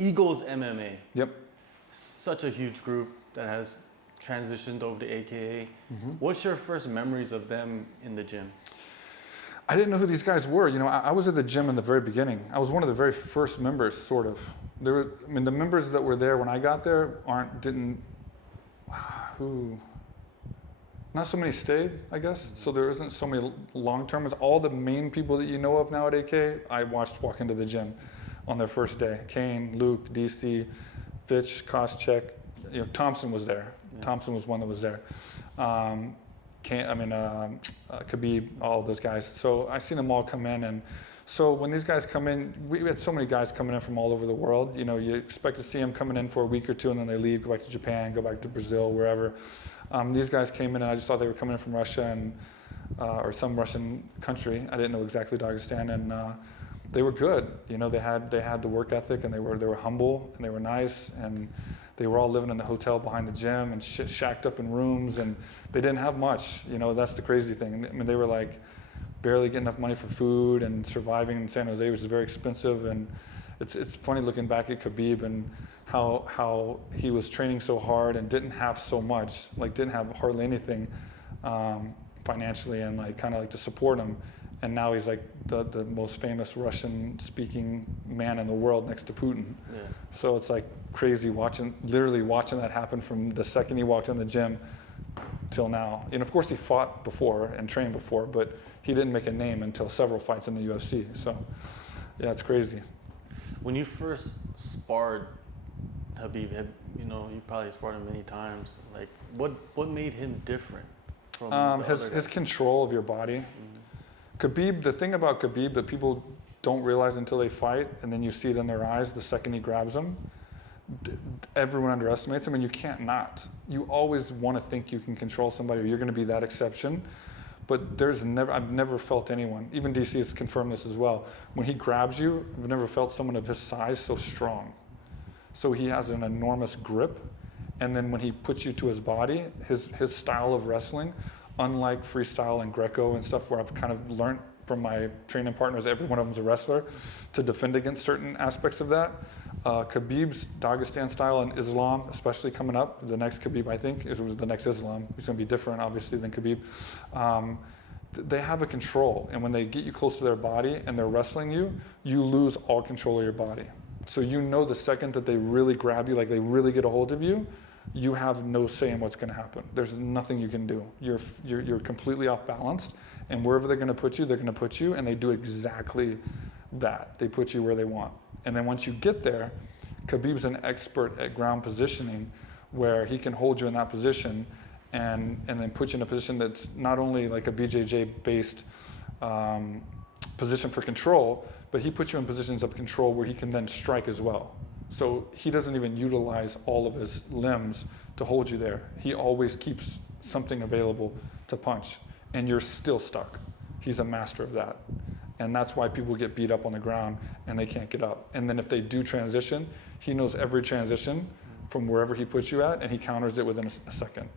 Eagles MMA. Yep. Such a huge group that has transitioned over to AKA. What's your first memories of them in the gym? I didn't know who these guys were. You know, I was at the gym in the very beginning. I was one of the very first members, sort of. I mean, the members that were there when I got there not so many stayed, I guess. So there isn't so many long-termers. All the main people that you know of now at AK, I watched walk into the gym on their first day. Kane, Luke, DC, Fitch, Koscheck. You know, Thompson was there. Yeah. Thompson was one that was there. Khabib, all of those guys. So I seen them all come in, and so when these guys come in, we had so many guys coming in from all over the world. You know, you expect to see them coming in for a week or two, and then they leave, go back to Japan, go back to Brazil, wherever. These guys came in, and I just thought they were coming in from Russia and or some Russian country. I didn't know exactly Dagestan, and they were good. You know, they had the work ethic, and they were humble, and they were nice, and they were all living in the hotel behind the gym and shacked up in rooms, and they didn't have much. You know, that's the crazy thing. I mean, they were like barely getting enough money for food and surviving in San Jose, which is very expensive. And it's funny looking back at Khabib and how he was training so hard and didn't have so much, like didn't have hardly anything financially and like kind of like to support him. And now he's like the most famous Russian-speaking man in the world next to Putin. Yeah. So it's like crazy literally watching that happen from the second he walked in the gym till now. And of course he fought before and trained before, but he didn't make a name until several fights in the UFC. So yeah, it's crazy. When you first sparred Khabib, you probably sparred him many times. Like, what made him different from his control of your body? Mm-hmm. Khabib, the thing about Khabib that people don't realize until they fight, and then you see it in their eyes the second he grabs them, everyone underestimates him, and you can't not. You always want to think you can control somebody, or you're going to be that exception. But I've never felt anyone, even DC has confirmed this as well, when he grabs you, I've never felt someone of his size so strong. So he has an enormous grip, and then when he puts you to his body, his style of wrestling, unlike freestyle and Greco and stuff where I've kind of learned from my training partners, every one of them's a wrestler, to defend against certain aspects of that. Khabib's Dagestan style and Islam, especially coming up, the next Khabib I think is the next Islam. He's going to be different obviously than Khabib. They have a control, and when they get you close to their body and they're wrestling you, you lose all control of your body. So you know the second that they really grab you, like they really get a hold of you, you have no say in what's going to happen. There's nothing you can do. You're completely off balanced, and wherever they're going to put you, they're going to put you, and they do exactly that. They put you where they want. And then once you get there, Khabib's an expert at ground positioning, where he can hold you in that position and then put you in a position that's not only like a BJJ-based position for control, but he puts you in positions of control where he can then strike as well. So he doesn't even utilize all of his limbs to hold you there. He always keeps something available to punch, and you're still stuck. He's a master of that. And that's why people get beat up on the ground and they can't get up. And then if they do transition, he knows every transition from wherever he puts you at, and he counters it within a second.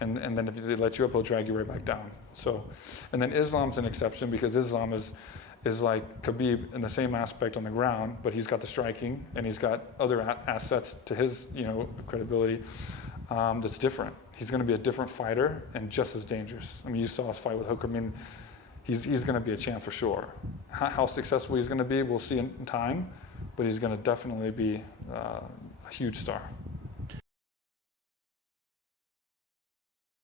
And then if they let you up, he'll drag you right back down. So, and then Islam's an exception, because Islam is like Khabib in the same aspect on the ground, but he's got the striking and he's got other assets to his, credibility that's different. He's going to be a different fighter and just as dangerous. I mean, you saw his fight with Hooker. I mean, he's going to be a champ for sure. How successful he's going to be, we'll see in time, but he's going to definitely be a huge star.